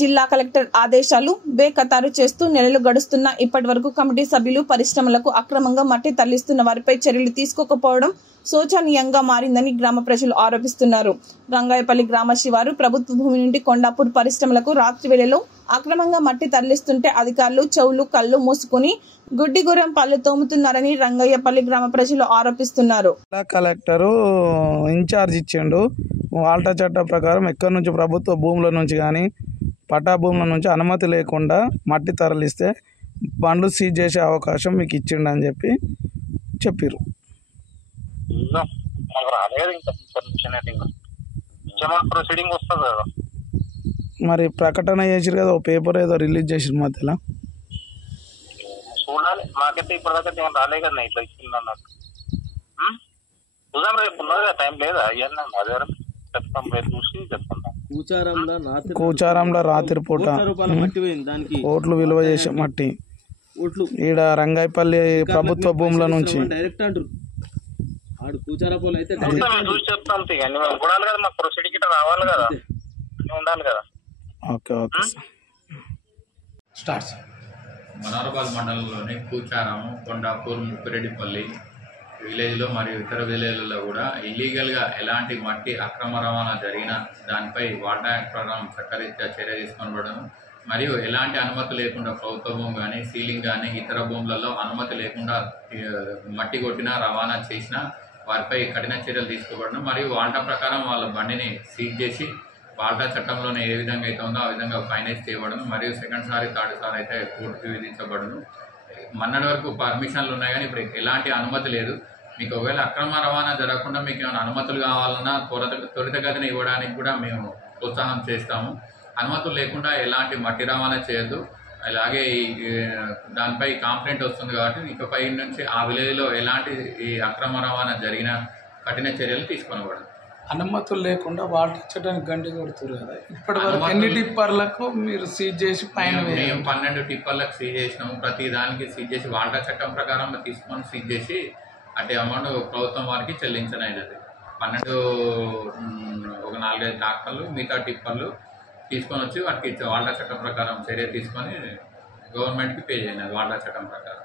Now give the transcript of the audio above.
జిల్లా కలెక్టర్ ఆదేశాలు బేఖతారు చేస్తూ నెలలు గడుస్తున్నా ఇప్పటి వరకు కమిటీ సభ్యులు పరిశ్రమలకు అక్రమంగా మట్టి తరలిస్తున్న వారిపై చర్యలు తీసుకోకపోవడం శోచనీయంగా మారిందని గ్రామ ప్రజలు ఆరోపిస్తున్నారు. రంగాయపల్లి గ్రామ శివారు ప్రభుత్వ భూమి నుండి కొండాపూర్ పరిశ్రమలకు రాత్రి వేళలో అక్రమంగా మట్టి తరలిస్తుంటే అధికారులు చెవులు కళ్ళు మూసుకుని గుడ్డిగుర్రం పళ్ళు తోముతున్నారని రంగయ్యపల్లి గ్రామ ప్రజలు ఆరోపిస్తున్నారు. కలెక్టరు ఇన్ఛార్జ్ ఇచ్చిండు. వాల్టా చట్టం ప్రకారం ఎక్కడి నుంచి ప్రభుత్వ భూముల నుంచి కానీ పట్టా భూముల నుంచి అనుమతి లేకుండా మట్టి తరలిస్తే బండ్లు సీజ్ చేసే అవకాశం మీకు ఇచ్చిండు అని చెప్పారు. మరి ప్రకటన చేసిరు కదా, ఓ పేపర్ ఏదో రిలీజ్ చేసిరు మధ్యలో. చూడాలి, మాకైతే ఇప్పటిదాకా ఏం రాలే కదా ఇట్లా ఇచ్చింది అన్నట్టు. చూద్దాం, రేపు ఉన్నది టైం లేదా అయ్యా అదే చెప్తాం, రేపు చూసి చెప్తాం. కూచారంలో రాత్రి పూట ఓట్లు విలువ చేసే మట్టి ఈడ రంగాయపల్లి ప్రభుత్వ భూముల నుంచి చూసి చెప్తాం. చూడాలి కదా, మాకు ప్రొసీడింగ్ గిట్ట రావాలి కదా, ఉండాలి కదా. Okay okay start. మనోహరాబాద్ మండలంలోని కూచారము, కొండాపూర్, ముప్పిరెడ్డిపల్లి విలేజ్లో మరియు ఇతర విలేజ్లలో కూడా ఇల్లీగల్గా ఎలాంటి మట్టి అక్రమ రవాణా జరిగినా దానిపై వాటా యాక్ట్ ప్రకారం చట్టరీత్యా చర్య తీసుకోబడడం మరియు ఎలాంటి అనుమతి లేకుండా ప్రభుత్వ భూమి కానీ సీలింగ్ కానీ ఇతర భూములలో అనుమతి లేకుండా మట్టి కొట్టినా రవాణా చేసినా వారిపై కఠిన చర్యలు తీసుకోబడడం మరియు వాటా ప్రకారం వాళ్ళ బండిని సీజ్ చేసి వాటా చట్టంలోనే ఏ విధంగా అయితే ఉందో ఆ విధంగా ఫైనేజ్ చేయబడను మరియు సెకండ్ సారి థర్డ్ సారి అయితే కోర్టుకు విధించబడను. మొన్నటి వరకు పర్మిషన్లు ఉన్నాయి కానీ ఇప్పుడు ఎలాంటి అనుమతి లేదు. మీకు ఒకవేళ అక్రమ రవాణా జరగకుండా మీకు ఏమైనా అనుమతులు కావాలన్నా త్వరితగతిన ఇవ్వడానికి కూడా మేము ప్రోత్సాహం చేస్తాము. అనుమతులు లేకుండా ఎలాంటి మట్టి రవాణా చేయొద్దు. అలాగే దానిపై కంప్లైంట్ వస్తుంది కాబట్టి ఇకపై నుంచి ఆ విలేజ్లో ఎలాంటి ఈ అక్రమ రవాణా జరిగిన కఠిన చర్యలు తీసుకొనబడదు. అనుమతులు లేకుండా వాటర్ చట్టానికి గండి కొడుతున్నారు కదా, ఇప్పటి వరకు ఎన్ని టిప్పర్లకు మీరు సీజ్ చేసి మేము 12 టిప్పర్లకు సీజ్ చేసినాము. ప్రతి దానికి సీజ్ చేసి వాటర్ చట్టం ప్రకారం తీసుకొని సీజ్ చేసి అటు అమౌంట్ ప్రభుత్వం వారికి చెల్లించలేదు. 12 ఒక 4-5 ట్రాక్టర్లు మిగతా టిప్పర్లు తీసుకొని వచ్చి వాటికి వాటర్ చట్టం ప్రకారం చర్య తీసుకొని గవర్నమెంట్కి పే చేయాలి వాటర్ చట్టం ప్రకారం.